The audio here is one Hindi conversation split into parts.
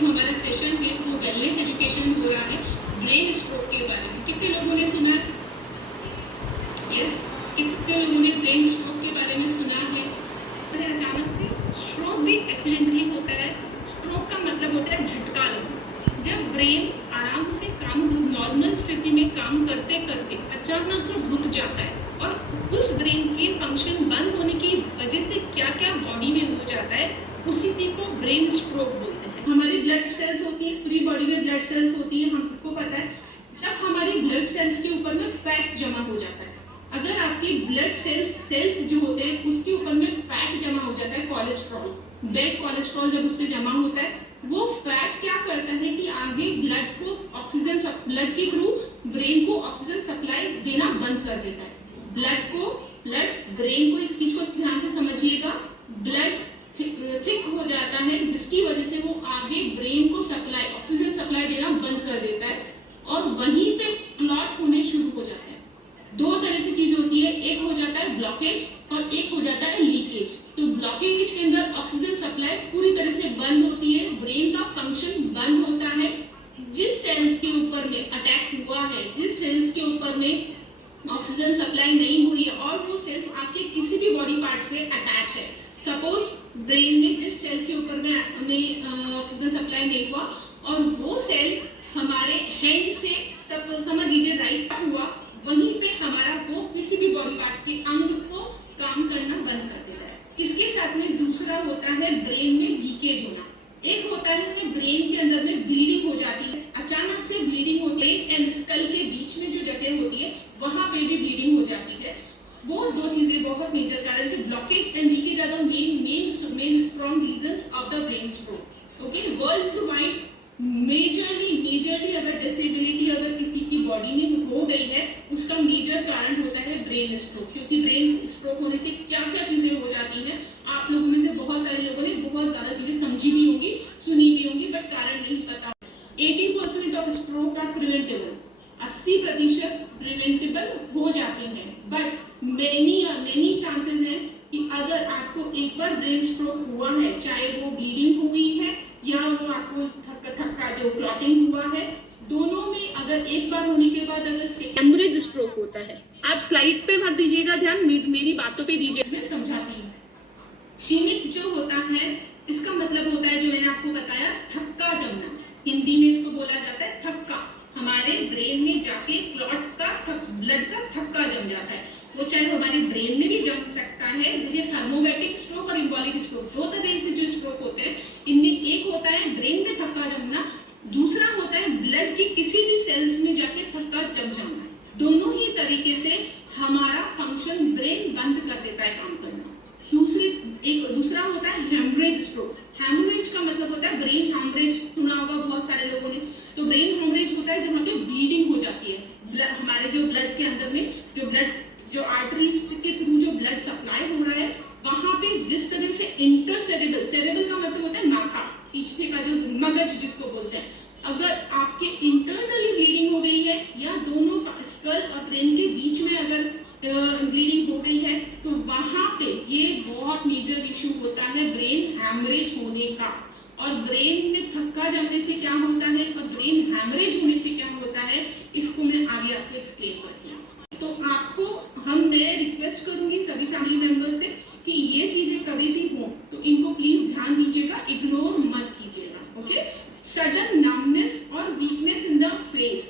हमारा सेशन है वो वेलनेस एजुकेशन हो रहा है ब्रेन स्ट्रोक के बारे में। कितने लोगों ने सुना? यस, कितने लोगों ने ब्रेन स्ट्रोक के बारे में सुना है? अचानक से स्ट्रोक भी एक्सीडेंटली होता है। स्ट्रोक का मतलब होता है झटका लगना। जब ब्रेन आराम से काम नॉर्मल स्थिति में काम करते करते अचानक से रुक जाता है और उस ब्रेन के फंक्शन बंद होने की वजह से क्या क्या बॉडी में हो जाता है, उसी चीज को ब्रेन स्ट्रोक बोलते हैं। हमारी ब्लड सेल्स होती है, पूरी बॉडी में ब्लड सेल्स होती है, हम सबको पता है। जब हमारी ब्लड सेल्स के ऊपर में फैट जमा हो जाता है, अगर आपकी ब्लड सेल्स जो होते हैं उसके ऊपर में फैट जमा हो जाता है, कोलेस्ट्रॉल, बैड कोलेस्ट्रॉल जब उस पर जमा होता है, वो फैट क्या करता है कि आगे ब्लड को ऑक्सीजन, ब्लड के थ्रू ब्रेन को ऑक्सीजन सप्लाई देना बंद कर देता है। ब्लड ब्रेन को, इस चीज को ध्यान से समझिएगा, ब्लड थिक हो जाता है जिसकी वजह से वो आगे ब्रेन को सप्लाई, ऑक्सीजन सप्लाई देना बंद कर देता है और वहीं पे क्लॉट होने शुरू हो जाता है। दो तरह से चीज होती है, एक हो जाता है ब्लॉकेज और एक हो जाता है लीकेज। तो ब्लॉकेज के अंदर ऑक्सीजन सप्लाई पूरी तरह से बंद होती है, ब्रेन का फंक्शन बंद होता है। जिस सेल्स के ऊपर में अटैक हुआ है, जिस सेल्स के ऊपर में ऑक्सीजन सप्लाई नहीं हुई है और वो सेल्स आपके किसी भी बॉडी पार्ट से अटैच है, सपोज ब्रेन में जिस सेल के ऊपर में ऑक्सीजन सप्लाई नहीं हुआ और वो सेल हमारे हैंड से, तब समझ लीजिए राइट हुआ, वहीं पे हमारा वो किसी भी बॉडी पार्ट के अंग को काम करना बंद कर देता है। इसके साथ में दूसरा होता है ब्रेन में लीकेज होना। एक होता है कि ब्रेन के अंदर में ब्लीडिंग हो जाती है, अचानक से ब्लीडिंग होती है, एंड स्कल के बीच में जो जगह होती है वहां पे भी ब्लीडिंग हो जाती है। वो दो चीजें बहुत मेजर कारण है। Blockage and leakage are the main strong reasons of the brain stroke. Okay, world wide majorly अगर डिसेबिलिटी अगर किसी की बॉडी में हो गई है, उसका मेजर कारण होता है ब्रेन स्ट्रोक। क्योंकि ब्रेन स्ट्रोक होने से क्या क्या चीजें हो जाती हैं, आप लोगों में से बहुत सारे लोगों ने बहुत ज्यादा चीजें समझी भी होंगी, सुनी भी होंगी, बट कारण नहीं पता। 80% of stroke are preventable, 80% preventable हो जाते हैं, बट मेनी चांसेस हैं कि अगर आपको एक बार ब्रेन स्ट्रोक हुआ है, चाहे वो ब्लीडिंग हुई है या वो आपको थक्का जो क्लॉटिंग हुआ है, दोनों में अगर एक बार होने के बाद अगर हेमरेज स्ट्रोक होता है, आप स्लाइड्स पे मत दीजिएगा ध्यान, मेरी बातों पे दीजिए, मैं समझाती हूँ। शीमित जो होता है, इसका मतलब होता है, जो मैंने आपको बताया, थक्का जमना। हिंदी में इसको बोला जाता है थक्का। हमारे ब्रेन में जाके क्लॉट का, ब्लड का थक्का जम जाता है। वो चाहे हमारे ब्रेन में भी जम सकता है, जैसे थर्मोमेटिक स्ट्रोक और इम्बॉलिक स्ट्रोक, दो तरह से जो स्ट्रोक होते हैं। इनमें एक होता है ब्रेन में थक्का जमना, दूसरा होता है ब्लड की किसी भी सेल्स में जाके थक्का जम जाना। दोनों ही तरीके से हमारा फंक्शन ब्रेन बंद कर देता है काम करना। दूसरा होता है हेमरेज स्ट्रोक। हेमरेज का मतलब होता है ब्रेन हेमरेज, सुना होगा बहुत सारे लोगों ने। तो ब्रेन हेमरेज होता है जहाँ पे ब्लीडिंग हो जाती है, हमारे जो ब्लड के अंदर में जो आर्टरीज के थ्रू जो ब्लड सप्लाई हो रहा है, वहां पे जिस तरह से सेरेबल का मतलब होता है नाका, पीछे का जो मगज जिसको बोलते हैं, अगर आपके इंटरनली ब्लीडिंग हो गई है या दोनों स्कल और ब्रेन के बीच में अगर ब्लीडिंग हो गई है, तो वहां पे ये बहुत मेजर इश्यू होता है ब्रेन हैमरेज होने का। और ब्रेन में थक्का जमने से क्या होता है और ब्रेन हैमरेज होने से क्या होता है, इसको मैं आगे आपको एक्सप्लेन करती हूँ। तो आपको मैं रिक्वेस्ट करूंगी सभी फैमिली मेंबर्स से कि ये चीजें कभी भी हो तो इनको प्लीज ध्यान दीजिएगा, इग्नोर मत कीजिएगा। ओके, सडन नमनेस और वीकनेस इन द फेस।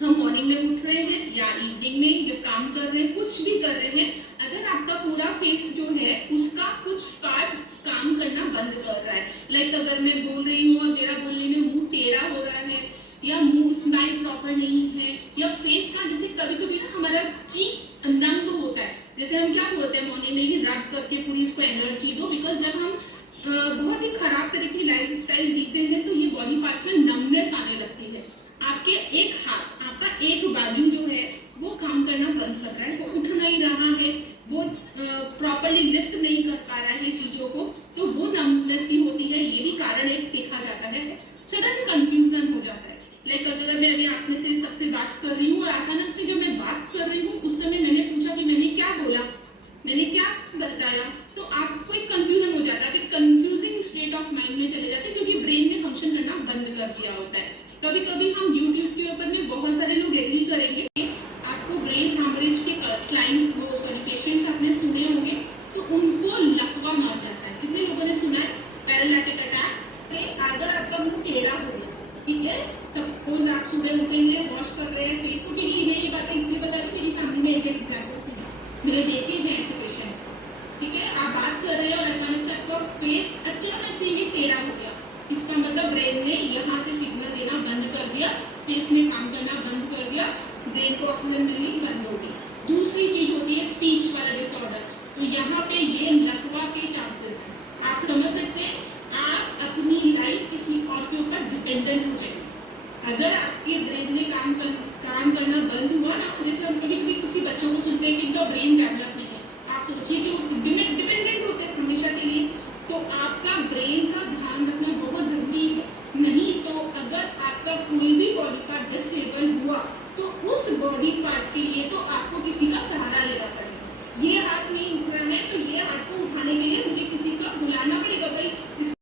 हम मॉर्निंग में उठ रहे हैं या इवनिंग में जो काम कर रहे हैं, कुछ भी कर रहे हैं, अगर आपका पूरा फेस जो है उसका कुछ पार्ट काम करना बंद कर रहा है, लाइक अगर मैं बोल रही हूँ और मेरा बोलने में मुंह टेढ़ा हो रहा है या मुंह स्माइल प्रॉपर नहीं है, या फेस का जैसे कभी कभी ना हमारा चीक नंग होता है, जैसे हम क्या बोलते हैं मॉर्निंग में कि रब करके पूरी इसको एनर्जी दो, बिकॉज जब हम बहुत ही खराब तरह की लाइफ स्टाइल जीते हैं तो ये बॉडी पार्ट्स में नमनेस आने लगती है। आपके एक हाथ, आपका एक बाजू जो है वो काम करना बंद कर रहा है, वो उठ नहीं रहा है, वो प्रॉपर्ली लिफ्ट नहीं कर पा रहा है चीजों को, तो वो नमनेस भी होती है। ये भी कारण एक देखा जाता है। सडन कंफ्यूजन हो जाता है, लाइक अगर मैं अभी आप में से सबसे बात कर रही हूँ और अचानक से जो मैं बात कर रही हूँ उस समय मैंने पूछा कि मैंने क्या बोला, मैंने क्या बताया, तो आपको एक कंफ्यूजन हो जाता है, कंफ्यूजिंग स्टेट ऑफ माइंड में चले जाते हैं, क्योंकि ब्रेन में फंक्शन बंद कर दिया होता है। कभी कभी हम यूट्यूब के ऊपर में बहुत सारे लोग एग्री करेंगे, आपको ब्रेन हैमरेज के क्लाइंट्स वो पेशेंट्स आपने सुने होंगे, तो उनको लकवा मार जाता है। कितने लोगों ने सुना है पैरालिटिक अटैक? अगर आपका मुंह टेढ़ा हो गया, ठीक है, सपोज आप सुबह उठेंगे, वॉश कर रहे हैं फेस को, क्योंकि मैं ये बातें इसलिए बता रही थी कि सामने में एक एग्जाम्पल सुना, मेरे देखे हैं ऐसे पेशेंट, ठीक है, आप बात कर रहे हैं और अचानक से आपका फेस अचानक से ही टेढ़ा हो गया, इसका मतलब ब्रेन ने यहाँ से सिग्नल देना बंद कर दिया, फेस में काम करना बंद कर दिया, ब्रेन को ऑक्सीजन मिलनी बंद हो गई। दूसरी चीज होती है स्पीच वाला डिसऑर्डर, तो यहाँ पे ये लकवा के चांसेस हैं। आप समझ सकते हैं, आप अपनी लाइफ किसी और के ऊपर डिपेंडेंट हो जाएंगे। अगर आपके ब्रेन ने काम करना बंद हुआ ना, जैसे हम कभी कभी किसी बच्चों को सुनते हैं कि इनका ब्रेन डेवलप नहीं है, आप सोचिए कि वो डिपेंडेंट होते हैं हमेशा के लिए, तो आपका ब्रेन का ध्यान रखना बहुत जरूरी है। नहीं तो अगर आपका कोई भी बॉडी पार्ट डिसेबल हुआ, तो उस बॉडी पार्ट के